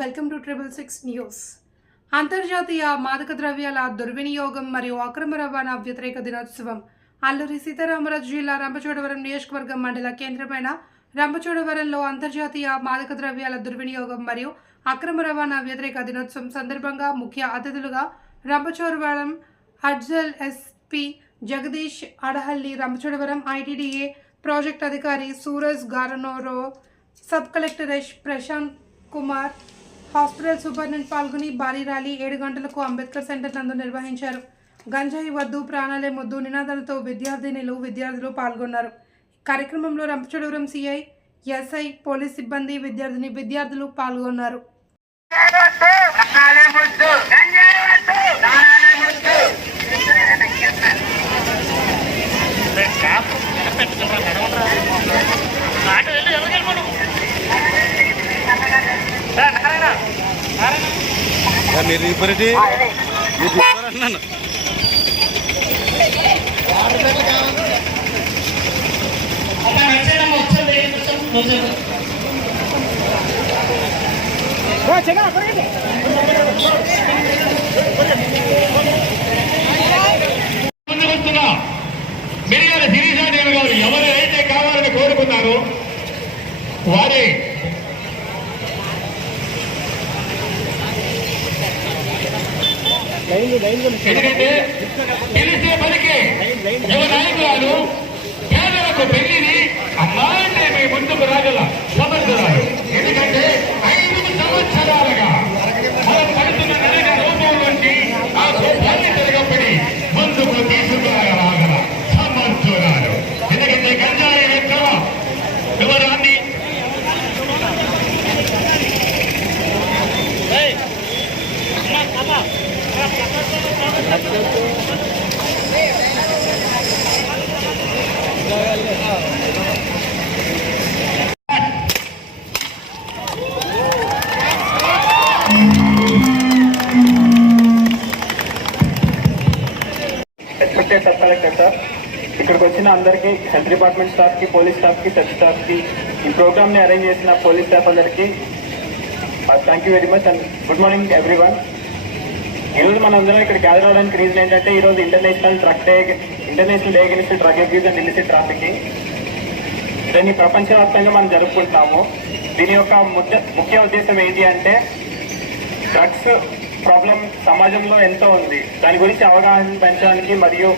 Welcome to triple six news. అంతర్జాతీయ మాదక ద్రవ్యాల దుర్వినియోగం మరియు అక్రమ రవాణా వ్యతిరేక దినోత్సవం. అల్లూరి సీతారామరాజు జిల్లా రంపచోడవరం నియోజకవర్గం మండల కేంద్రమైన రంపచోడవరంలో అంతర్జాతీయ మాదక ద్రవ్యాల దుర్వినియోగం మరియు అక్రమ రవాణా వ్యతిరేక దినోత్సవం సందర్భంగా ముఖ్య అతిథులుగా Rampachodavaram అడ్జల్ SP Jagadish Adahalli Rampachodavaram ITDA project అధికారి Suraj గారనోరో sub collector S Prashanth Kumar hospital superintendent పాల్గొని భారీ ర్యాలీ ఏడు గంటలకు అంబేద్కర్ సెంటర్ నందు నిర్వహించారు. గంజాయి వద్దు ప్రాణాలే ముద్దు నినాదాలతో విద్యార్థినిలు విద్యార్థులు పాల్గొన్నారు. కార్యక్రమంలో రంపచోడవరం సిఐ ఎస్ఐ పోలీస్ సిబ్బంది విద్యార్థిని విద్యార్థులు పాల్గొన్నారు నాలే ముద్దు గంజాయి వద్దు నాలే ముద్దు మీరు ఇప్పటి మీరు ఎందుకంటే తెలిసే పలికే యువ నాయకురాలు పేదలకు పెళ్ళిని అమ్మాయి ముందుకు రాగల సమర్థరాలు. ఎందుకంటే రెస్పెక్టెడ్ సబ్ కలెక్టర్ సార్. ఇక్కడికి వచ్చిన అందరికీ హెల్త్ డిపార్ట్మెంట్ స్టాఫ్కి పోలీస్ స్టాఫ్కి స్టాఫ్కి స్టాఫ్కి ఈ ప్రోగ్రామ్ని అరేంజ్ చేసిన పోలీస్ స్టాఫ్ అందరికీ thank you very much and good morning everyone ఈరోజు మనం అందరం ఇక్కడ గ్యాదర్ అవడానికి రీజన్ ఏంటంటే ఈ రోజు international drug day international day against drug abuse and illicit trafficking దాన్ని ప్రపంచవ్యాప్తంగా మనం జరుపుకుంటున్నాము. దీని యొక్క ముఖ్య ముఖ్య ఉద్దేశం ఏంటి అంటే డ్రగ్స్ ప్రాబ్లం సమాజంలో ఎంతో ఉంది. దాని గురించి అవగాహన పెంచడానికి మరియు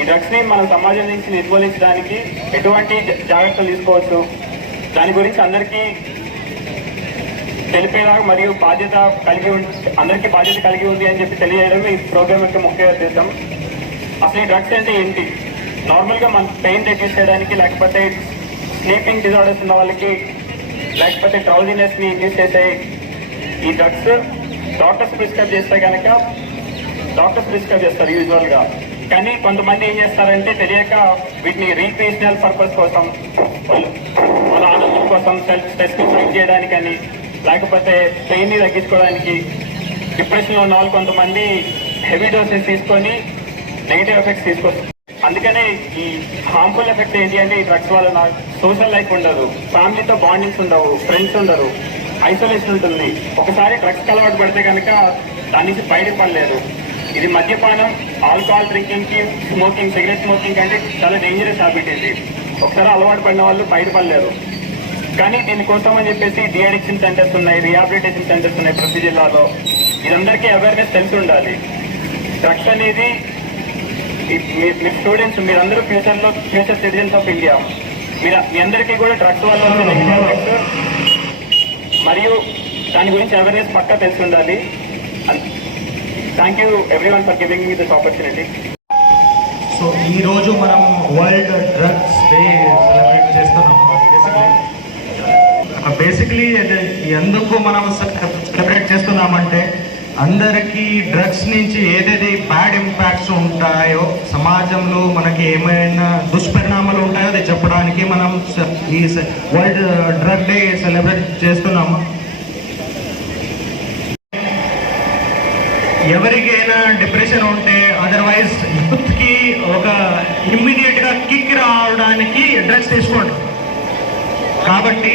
ఈ డ్రగ్స్ని మన సమాజం నుంచి నిర్మూలించడానికి ఎటువంటి జాగ్రత్తలు తీసుకోవచ్చు. దాని గురించి అందరికీ తెలిపేలా మరియు బాధ్యత కలిగి ఉంది అందరికీ బాధ్యత కలిగి ఉంది అని చెప్పి తెలియజేయడం ఈ ప్రోగ్రామ్ యొక్క ముఖ్య ఉద్దేశం. అసలు ఈ డ్రగ్స్ అంటే ఏంటి? నార్మల్గా మన పెయిన్ రెడ్యూస్ చేయడానికి లేకపోతే స్లీపింగ్ డిజార్డర్స్ ఉన్న వాళ్ళకి లేకపోతే డ్రౌజినెస్ని ఇండ్యూస్ చేసే ఈ డ్రగ్స్ డాక్టర్స్ ప్రిస్క్రైబ్ చేస్తే కనుక డాక్టర్స్ ప్రిస్క్రైబ్ చేస్తారు యూజువల్గా. కానీ కొంతమంది ఏం చేస్తారంటే తెలియక వీటిని రీక్రియేషనల్ పర్పస్ కోసం వాళ్ళు వాళ్ళ ఆనందం కోసం సెల్ఫ్ స్ట్రెస్ ఫైట్ చేయడానికని లేకపోతే పెయిన్ని తగ్గించుకోవడానికి డిప్రెషన్లో ఉన్న వాళ్ళు కొంతమంది హెవీ డోసెస్ తీసుకొని నెగిటివ్ ఎఫెక్ట్స్ తీసుకొస్తారు. అందుకనే ఈ హార్మ్ఫుల్ ఎఫెక్ట్ ఏంటి అంటే ఈ డ్రగ్స్ వల్ల సోషల్ లైఫ్ ఉండదు. ఫ్యామిలీతో బాండింగ్స్ ఉండవు ఫ్రెండ్స్ ఉండరు. ఐసోలేషన్ ఉంటుంది. ఒకసారి డ్రగ్స్ అలవాటు పడితే కనుక దాని నుంచి బయటపడలేదు. ఇది మద్యపానం ఆల్కహాల్ డ్రింకింగ్కి స్మోకింగ్ సిగరెట్ స్మోకింగ్ అంటే చాలా డేంజరస్ హ్యాబిట్ ఇది. ఒకసారి అలవాటు పడిన వాళ్ళు బయటపడలేరు. కానీ దీనికోసం అని చెప్పేసి డిఅడిక్షన్ సెంటర్స్ ఉన్నాయి రిహాబిలిటేషన్ సెంటర్స్ ఉన్నాయి ప్రతి జిల్లాలో. ఇదందరికీ అవేర్నెస్ తెలిసి ఉండాలి. డ్రగ్స్ అనేది మీ- మీరు స్టూడెంట్స్ మీరందరూ ఫ్యూచర్లో ఫ్యూచర్ సిటిజన్స్ ఆఫ్ ఇండియా. మీరు మీ అందరికీ కూడా డ్రగ్స్ వల్ల మరియు దాని గురించి అవేర్నెస్ పక్కా తెలిసి ఉండాలి thank you everyone for giving me this opportunity so ఈ రోజు మనం వరల్డ్ డ్రగ్స్ డే సెలబ్రేట్ చేస్తున్నాం బేసిక్లీ ఎందుకు మనం సెలబ్రేట్ చేస్తున్నామంటే అందరికీ డ్రగ్స్ నుంచి ఏదైతే ఉంటాయో సమాజంలో మనకి ఏమైనా దుష్పరిణామాలు ఉంటాయో అది చెప్పడానికి మనం ఈ వరల్డ్ డ్రగ్ డే సెలబ్రేట్ చేస్తున్నాము? ఎవరికైనా డిప్రెషన్ ఉంటే అదర్వైజ్ యూత్కి ఒక ఇమ్మీడియట్గా కిక్ రావడానికి డ్రగ్స్ తీసుకోండి. కాబట్టి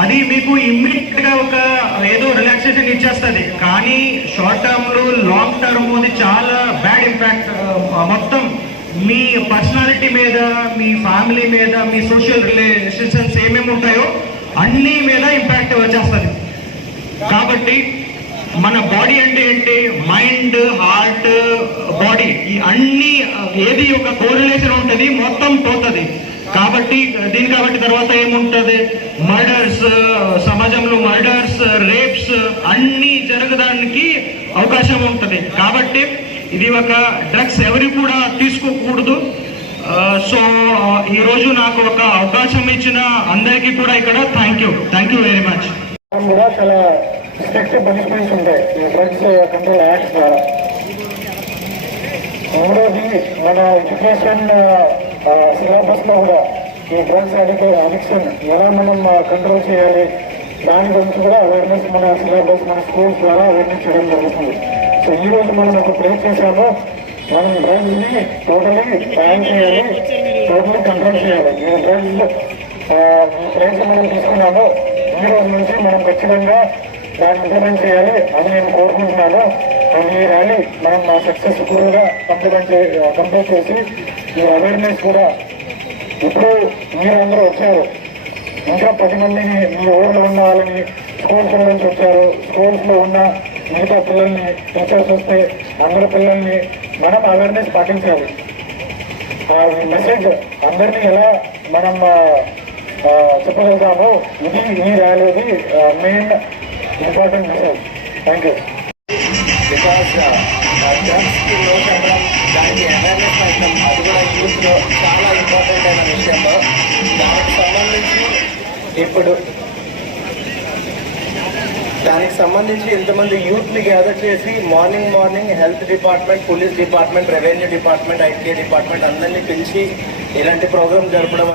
అది మీకు ఇమ్మీడియట్గా ఒక ఏదో రిలాక్సేషన్ ఇచ్చేస్తుంది. కానీ షార్ట్ టర్మ్లో లాంగ్ టర్మ్ అది చాలా మొత్తం మీ పర్సనాలిటీ మీద మీ ఫ్యామిలీ మీద మీ సోషల్ రిలేషన్స్ ఏమేమి ఉంటాయో అన్ని మీద ఇంపాక్ట్ వచ్చేస్తుంది. కాబట్టి మన బాడీ అంటే ఏంటి? మైండ్ హార్ట్ బాడీ ఈ అన్ని ఏది ఒక కోరిలేషన్ ఉంటుంది మొత్తం పోతుంది. కాబట్టి దీని కాబట్టి తర్వాత ఏముంటుంది? మర్డర్స్ సమాజంలో మర్డర్స్ రేప్స్ అన్ని జరగడానికి అవకాశం ఉంటుంది. కాబట్టి ఇది ఒక డ్రగ్స్ ఎవరు కూడా తీసుకోకూడదు. సో ఈరోజు నాకు ఒక అవకాశం ఇచ్చిన అందరికీ కూడా ఇక్కడ thank you thank you very much మనం కూడా చాలా స్ట్రిక్ట్ పనిష్మెంట్స్ ఉంటాయి. ఈ డ్రగ్స్ కంట్రోల్ యాక్ట్ ద్వారా. మూడోది మన ఎడ్యుకేషన్ సిలబస్లో కూడా ఈ డ్రగ్స్ అడిక్ట్ అడిక్షన్ ఎలా మనం కంట్రోల్ చేయాలి దాని గురించి కూడా అవేర్నెస్ మన సిలబస్ మన స్కూల్స్ ద్వారా అవేర్నెస్ చేయడం జరుగుతుంది. సో ఈ రోజు మనం ఒక ప్లేస్ చేశాము మనం డ్రైవ్ని టోటలీ బ్యాన్ చేయాలి. టోటలీ కంట్రోల్ చేయాలి. ఈ డ్రగ్స్ ప్లేస్ మనం తీసుకున్నాము ఈ రోజు నుంచి మనం ఖచ్చితంగా దాన్ని ఇంప్లిమెంట్ చేయాలి. అని నేను కోరుకుంటున్నాను. అది ఈ ర్యాలీ మనం సక్సెస్ఫుల్గా కంప్లిమెంట్ కంప్లీట్ చేసి ఈ అవేర్నెస్ కూడా ఇప్పుడు మీరు అందరూ వచ్చారు. ఇంకా పది మందిని మీ ఊర్లో ఉన్న వాళ్ళని స్కూల్స్ నుంచి వచ్చారు. స్కూల్స్లో ఉన్న మిగతా పిల్లల్ని టీచర్స్ వస్తే అందరి పిల్లల్ని మనం అవేర్నెస్ పాటించాలి. మెసేజ్ అందరినీ ఎలా మనం చెప్పగలుగుతామో ఇది ఈ ర్యాలీది main important message thank you because డ్రగ్స్కి లో చెప్పడం దానికి అవేర్నెస్ పెట్టడం అది కూడా యూత్లో చాలా ఇంపార్టెంట్ అయిన విషయంలో. దానికి సంబంధించి ఇప్పుడు దానికి సంబంధించి ఎంతమంది యూత్ని గ్యాదర్ చేసి morning morning health department police department revenue department IT department అందరినీ పిలిచి ఇలాంటి ప్రోగ్రామ్ జరపడం